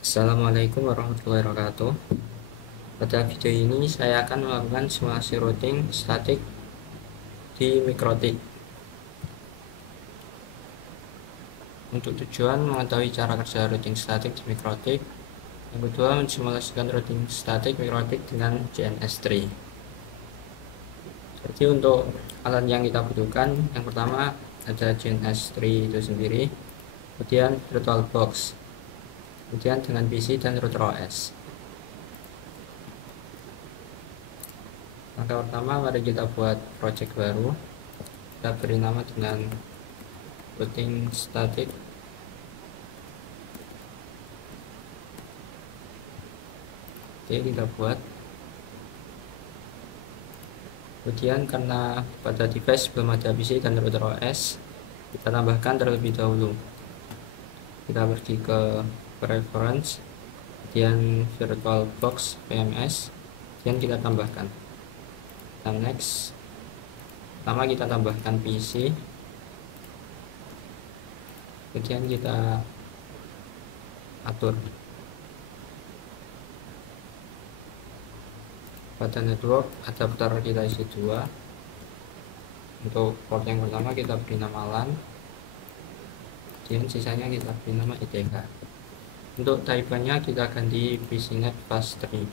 Assalamualaikum warahmatullahi wabarakatuh. Pada video ini saya akan melakukan simulasi routing statik di Mikrotik. Untuk tujuan mengetahui cara kerja routing statik di Mikrotik, yang kedua mensimulasikan routing statik Mikrotik dengan JNS3. Jadi untuk alat yang kita butuhkan, yang pertama ada JNS3 itu sendiri, kemudian VirtualBox, kemudian dengan PC dan router OS. Maka pertama mari kita buat project baru. Kita beri nama dengan routing static. Oke, kita buat. Kemudian karena pada device belum ada PC dan router OS, kita tambahkan terlebih dahulu. Kita pergi ke preference, kemudian VirtualBox VMS, kemudian kita tambahkan. Dan next, pertama kita tambahkan PC, kemudian kita atur. Pada network adapter kita isi 2. Untuk port yang pertama kita beri nama LAN, kemudian sisanya kita beri nama ITK. Untuk type-nya kita ganti PCNet Fast 3.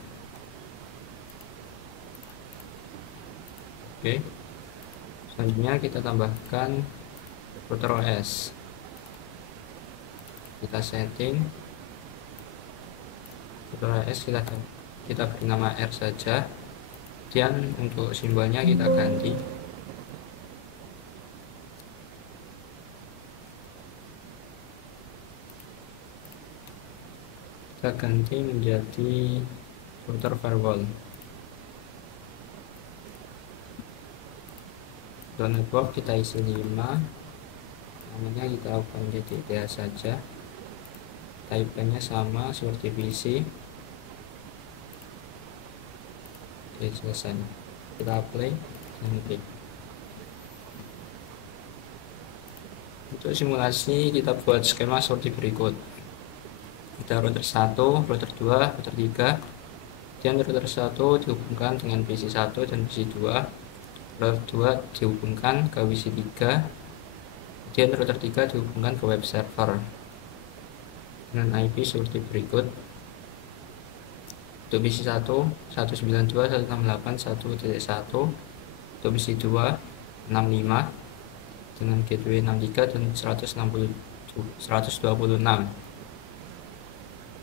Oke, selanjutnya kita tambahkan router OS. Kita setting router OS, kita beri nama R saja, dan untuk simbolnya kita ganti. Kita ganti menjadi router firewall. Untuk network kita isi 5, namanya kita ubah menjadi DA saja, type-nya sama seperti PC. Oke, selesai. Kita apply dan klik. Untuk simulasi kita buat skema seperti berikut. Ada router 1, router 2, router 3, dan router 1 dihubungkan dengan PC 1 dan PC 2, router 2 dihubungkan ke PC 3, kemudian router 3 dihubungkan ke web server dengan IP seperti berikut. Untuk PC 1 192.168.1.1, untuk PC 2 65 dengan gateway 63 dan 126.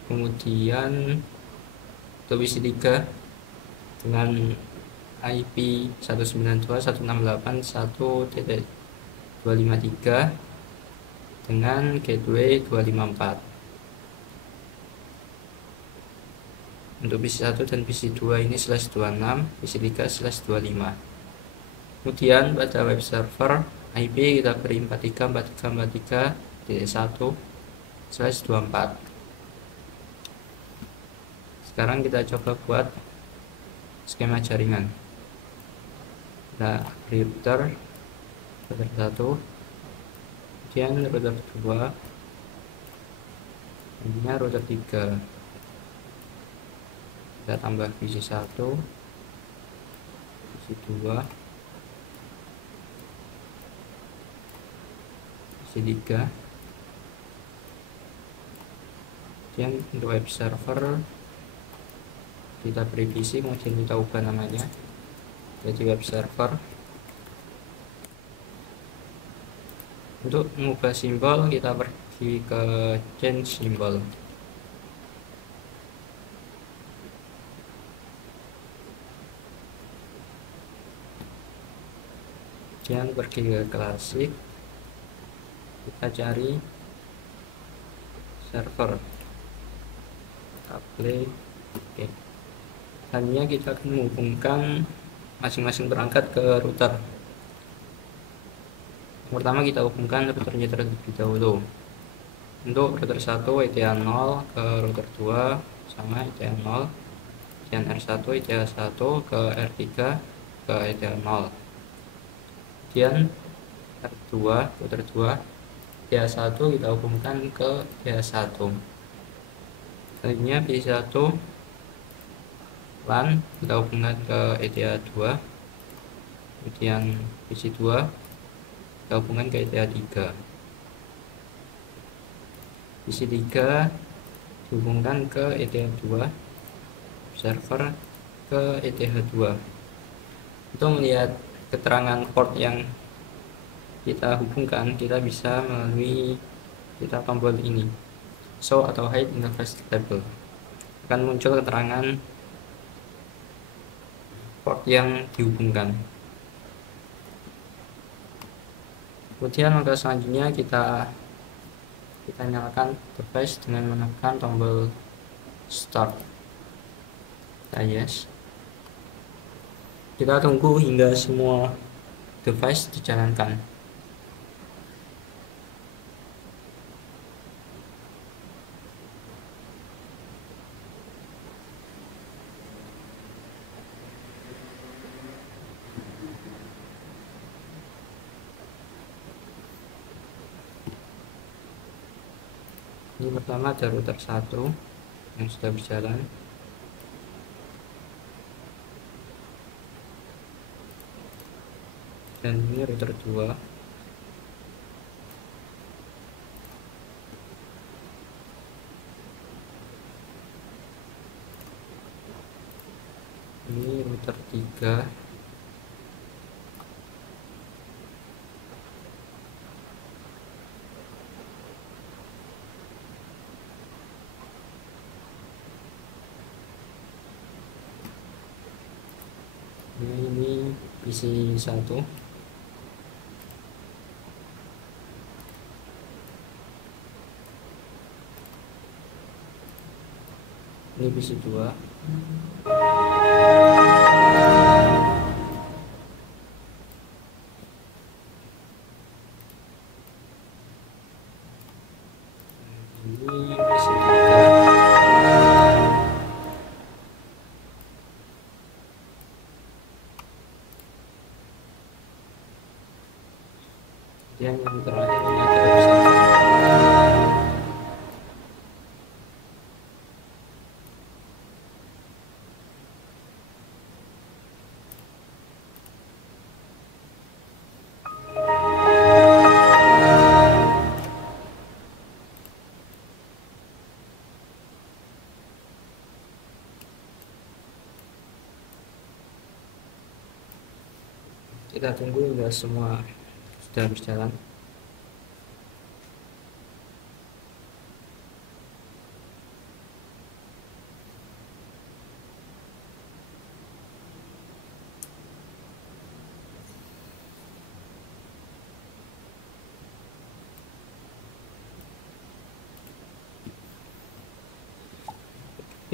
Kemudian untuk PC 3 dengan IP 192.168.1.253 dengan gateway 254. Untuk PC 1 dan PC 2 ini /26, PC 3 /25. Kemudian pada web server IP kita beri 43.43.1/24. Sekarang kita coba buat skema jaringan. Kita beri router 1, kemudian router 2, ini router 3. Kita tambah PC 1, PC 2, PC 3. Kemudian untuk web server kita beri PC, kemudian kita ubah namanya jadi web server. Untuk mengubah simbol kita pergi ke change symbol. Kemudian pergi ke klasik, kita cari server, kita play. Oke, selanjutnya kita akan menghubungkan masing-masing perangkat ke router. Yang pertama kita hubungkan routernya terlebih dahulu. Untuk router 1 ETA 0 ke router 2 sama ETA 0, dan R1 ETA 1 ke R3 ke ETA 0. Kemudian R2 router 2 ETA 1 kita hubungkan ke ETA 1. Selanjutnya PC1 LAN kita hubungkan ke ETH2, kemudian PC2 kita hubungkan ke ETH3, PC3 dihubungkan ke ETH2, server ke ETH2. Untuk melihat keterangan port yang kita hubungkan, kita bisa melalui kita tombol ini, show atau hide interface table. Akan muncul keterangan port yang dihubungkan. Kemudian langkah selanjutnya kita nyalakan device dengan menekan tombol start. Yes. Kita tunggu hingga semua device dijalankan. Ini pertama ada router 1 yang sudah berjalan. Dan ini router 2. Ini router 3. Ini PC1. Ini PC2. Ini PC3. Dan yang terakhir ini ada server. Kita tunggu hingga semua sudah berjalan.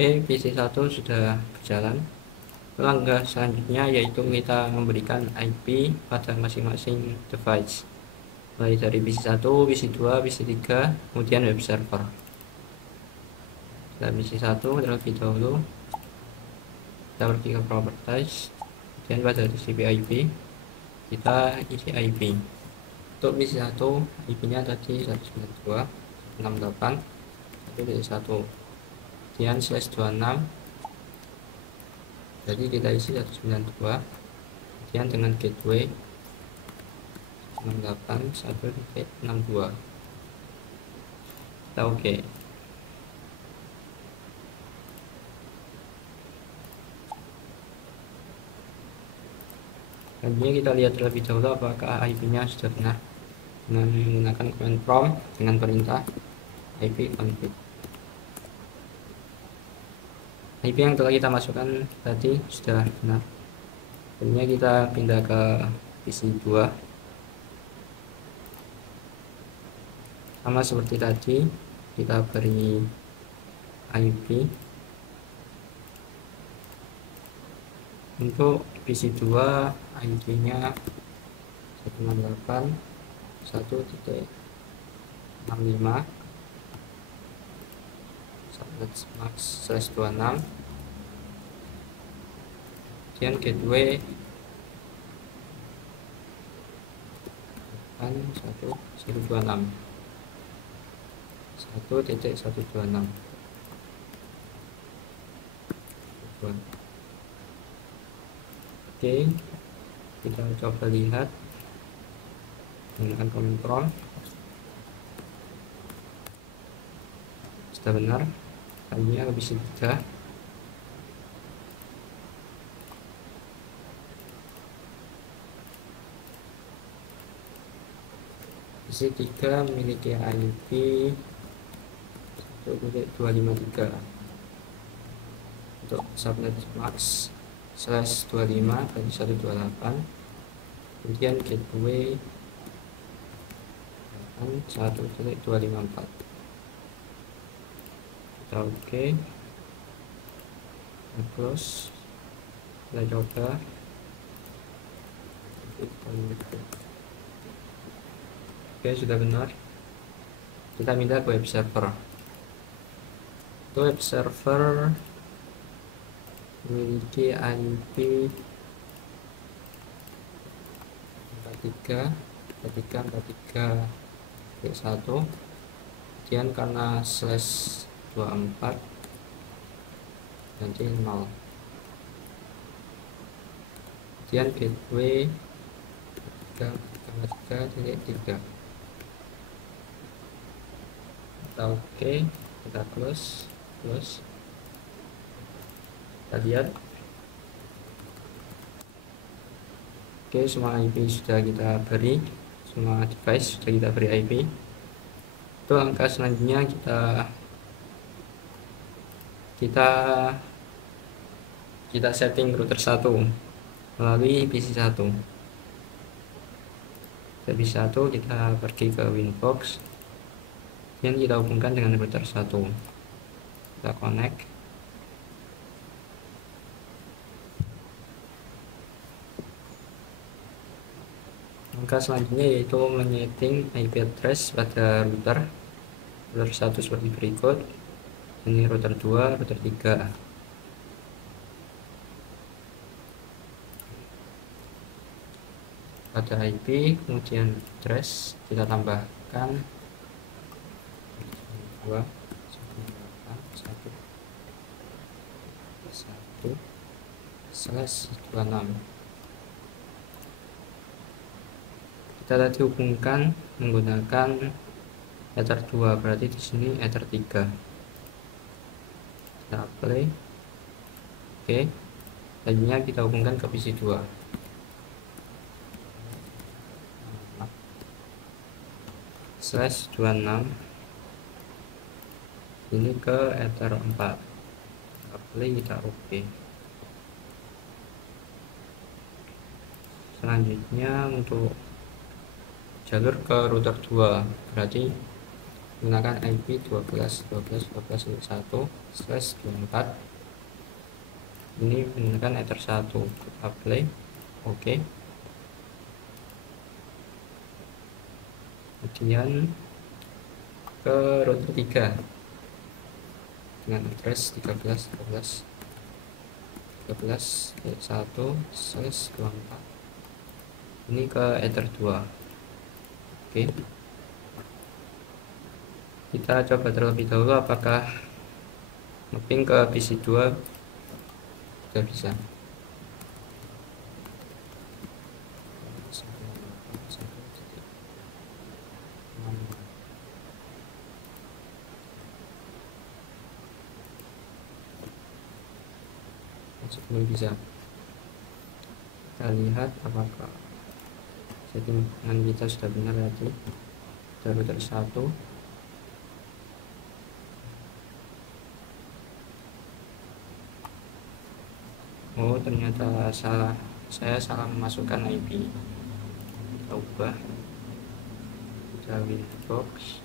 PC1 sudah berjalan. Langkah selanjutnya yaitu kita memberikan IP pada masing-masing device, mulai dari PC1, PC2, PC3, kemudian web server. Kita PC1 terlebih dahulu, kita pergi ke properties, kemudian pada TCP IP kita isi IP. Untuk PC1 IP nya tadi 192.168.1.1, kemudian /26, jadi kita isi 192, kemudian dengan gateway 168.1.62, kita oke. Selanjutnya kita lihat terlebih dahulu apakah IP nya sudah benar dengan menggunakan command prompt dengan perintah IP config. IP yang telah kita masukkan tadi sudah benar. Selanjutnya kita pindah ke PC2. Sama seperti tadi, kita beri IP. Untuk PC2 IP nya 168.1.65 /26, kemudian gateway 1.126. 2. Oke, kita coba lihat menggunakan kontrol. Sudah benar, kalinya lebih 3. Posisi 3 memiliki IP 1.253 untuk subnet max /25 dari 128, kemudian gateway 1.254. kita oke, kita close, kita coba. Oke, sudah benar. Kita minta ke web server. Web server memiliki IP 43.1, kemudian karena /24 nanti 0, kemudian gateway 3.3. kita oke, kita close. Kita lihat. Oke, semua IP sudah kita beri, semua device sudah kita beri IP. Itu langkah selanjutnya kita setting router 1 melalui PC1. PC1 kita pergi ke Winbox dan kita hubungkan dengan router 1. Kita connect. Langkah selanjutnya yaitu menyeting IP address pada router 1 seperti berikut. Ini router 2, router 3. Pada IP, kemudian address kita tambahkan 2.1.1/26. Kita tadi hubungkan menggunakan Ether 2, berarti di sini Ether 3. Kita play. Oke, selanjutnya kita hubungkan ke PC 2. /26 ini ke Ether 4. Kita play, kita oke. Selanjutnya untuk jalur ke router 2, berarti menggunakan IP 12.12.12.1/24. ini menggunakan Ether 1. Kita play, oke. Kemudian ke router 3 dengan address 13.1/24. ini ke Ether 2. Oke, kita coba terlebih dahulu apakah mapping ke PC 2 sudah bisa. Belum bisa. Kita lihat apakah settingan kita sudah benar tadi. Router 1. Oh, ternyata saya salah memasukkan IP. Kita ubah. Kita Winbox.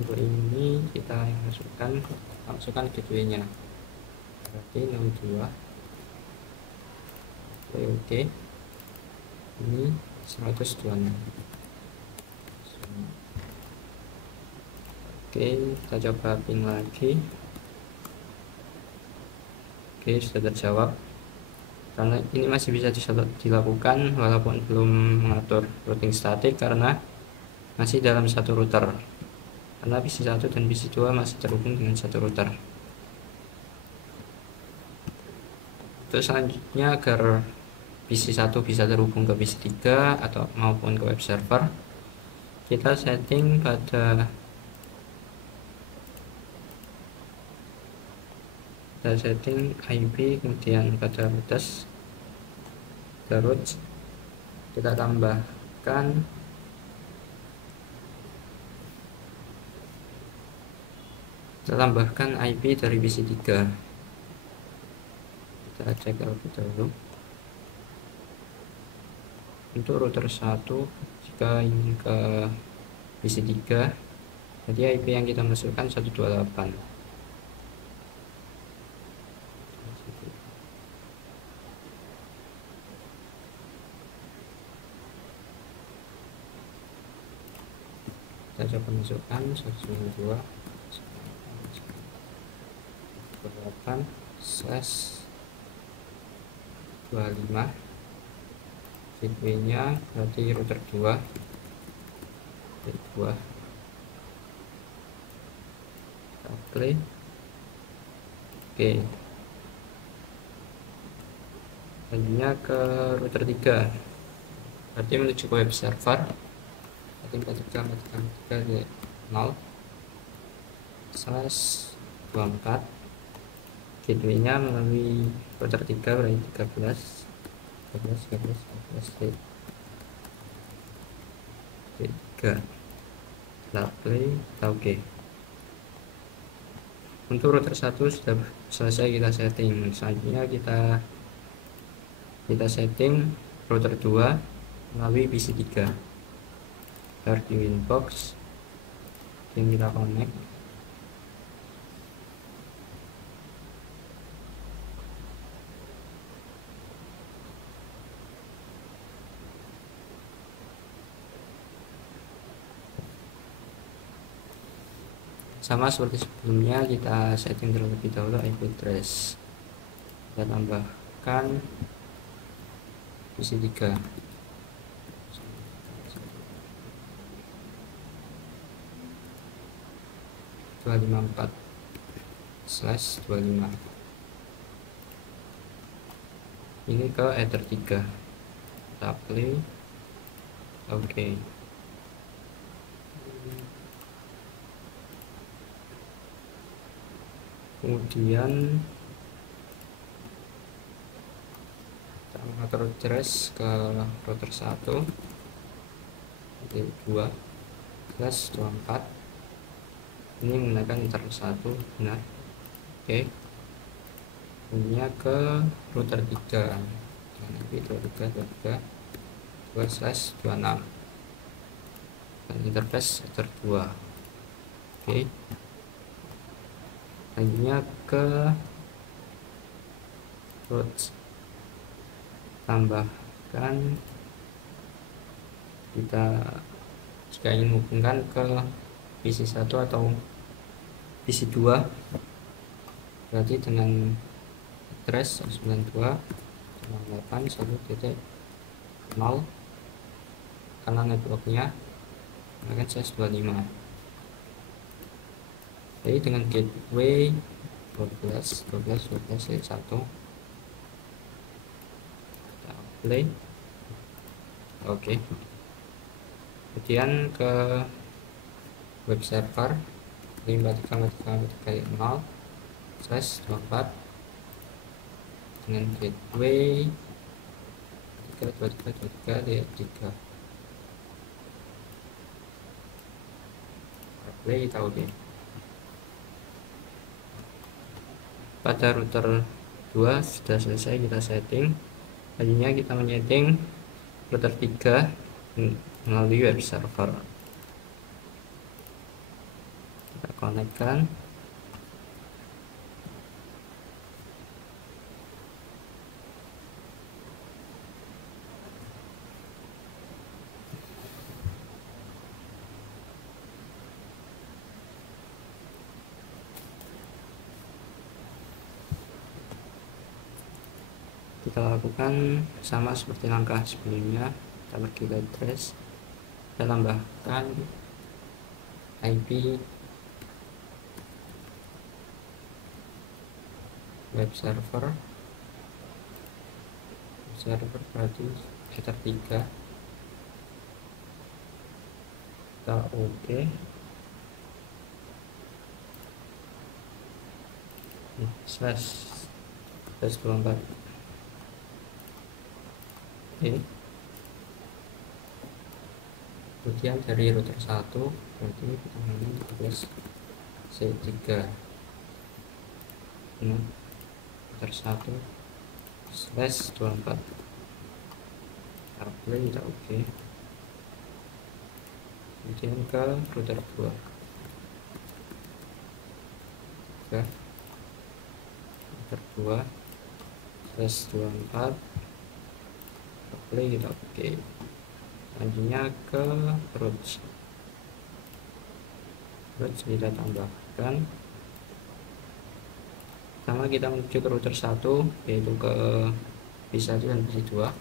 Untuk ini kita masukkan gateway-nya. Berarti 62. Oke. Ini 126. Oke, kita coba ping lagi. Oke, sudah terjawab. Karena ini masih bisa dilakukan walaupun belum mengatur routing statik karena masih dalam satu router. Karena PC1 dan PC2 masih terhubung dengan satu router. Terus selanjutnya agar PC1 bisa terhubung ke PC3 atau maupun ke web server, kita setting IP, kemudian pada batas terus kita tambahkan IP dari PC3. Kita cek terlebih dahulu. Untuk router 1, jika ingin ke PC3, jadi IP yang kita masukkan 128. Kita coba masukkan 192.168/25. gateway-nya berarti router 2. Kita play. Oke. Selanjutnya ke router 3. Berarti menuju ke web server. Setting 43.0/24. Gateway-nya melalui router 3 berarti 13. Kita play. Oke. Untuk router 1 sudah selesai kita setting. Selanjutnya kita setting router 2 melalui PC3. Di Winbox yang kita connect. Sama seperti sebelumnya, kita setting terlebih dahulu IP address. Kita tambahkan PC3. 254/25. Ini ke Ether 3. Kita play. Oke. Kemudian kita mengatur address ke router 1, 2/24. Ini menggunakan router 1, benar. Oke. Kemudian ke router 3 dengan IP 23.2/26 dan interface Ether 2. Oke. Selanjutnya ke route, tambahkan, kita jika ingin menghubungkan ke PC1 atau PC2 berarti dengan address 92.168.1.0 karena networknya menggunakan size 25. Jadi dengan gateway 12.1 kita play. Oke. Kemudian ke web server 53.0/24 dengan gateway 3.23.23. Play. Kita oke. Pada router 2 sudah selesai kita setting. Selanjutnya kita menyeting router 3 melalui web server. Kita konekkan. Kita lakukan sama seperti langkah sebelumnya. Kita pergi ke address, kita tambahkan IP web server server berarti sekitar 3 kita oke. //24 oke. Kemudian dari router 1 berarti kita mainin 13C3 router 1/24 apply kita oke. Kemudian ke router 2 ke router 2/24 apply kita oke. Selanjutnya ke root kita tambahkan. Pertama kita menuju ke router 1 yaitu ke PC1 dan PC2.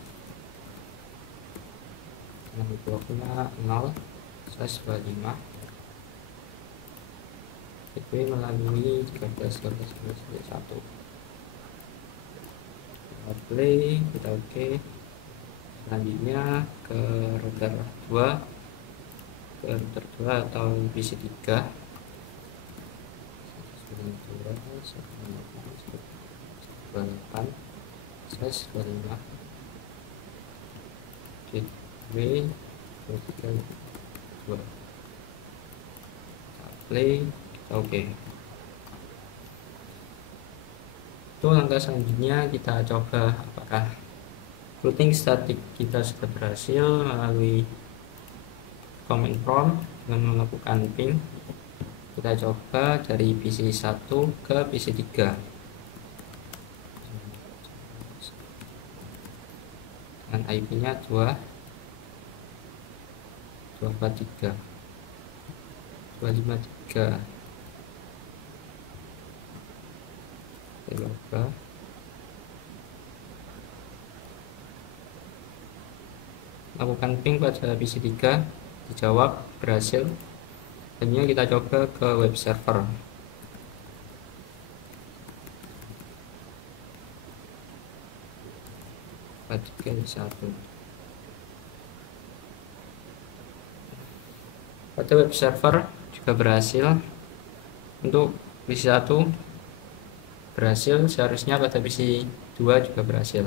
Yang bloknya 0/25 gateway melalui 13.13.1 apply kita oke. Selanjutnya ke router 2 atau PC3 192.168/25 gateway 232 play oke. Itu langkah selanjutnya kita coba apakah routing statik kita sudah berhasil melalui command prompt dengan melakukan ping. Kita coba dari PC1 ke PC3 dengan IP nya 253 253. Kita coba lakukan ping pada PC3, dijawab berhasil. Selanjutnya kita coba ke web server. Pada web server juga berhasil. Untuk PC1 berhasil, seharusnya pada PC2 juga berhasil.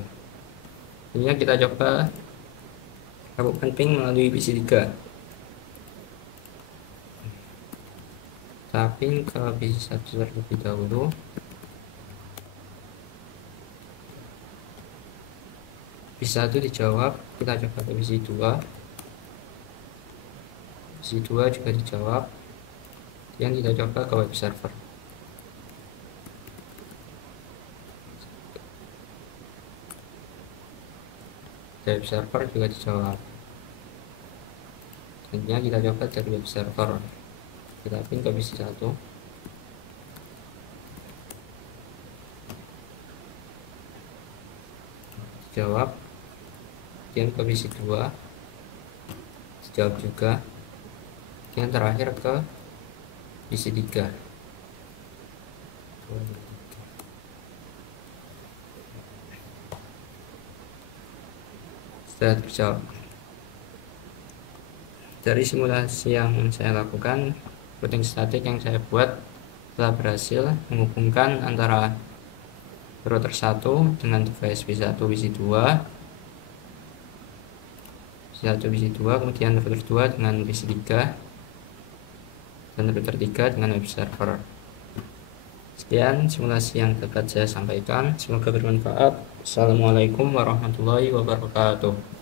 Selanjutnya kita coba lakukan ping melalui PC3. Kita ping ke PC1 terlebih dahulu. PC1 dijawab, kita coba ke PC2. PC2 juga dijawab. Yang kita coba ke web server. Web server juga dijawab. Selanjutnya kita coba dari web server. Kita ping ke PC1. Jawab. Kemudian ke PC2. Dijawab juga. Yang terakhir ke PC3. Sudah terjawab. Dari simulasi yang saya lakukan, routing statik yang saya buat telah berhasil menghubungkan antara router 1 dengan device PC1, PC2, kemudian router 2 dengan PC3, dan router 3 dengan web server. Sekian simulasi yang dapat saya sampaikan, semoga bermanfaat. Assalamualaikum warahmatullahi wabarakatuh.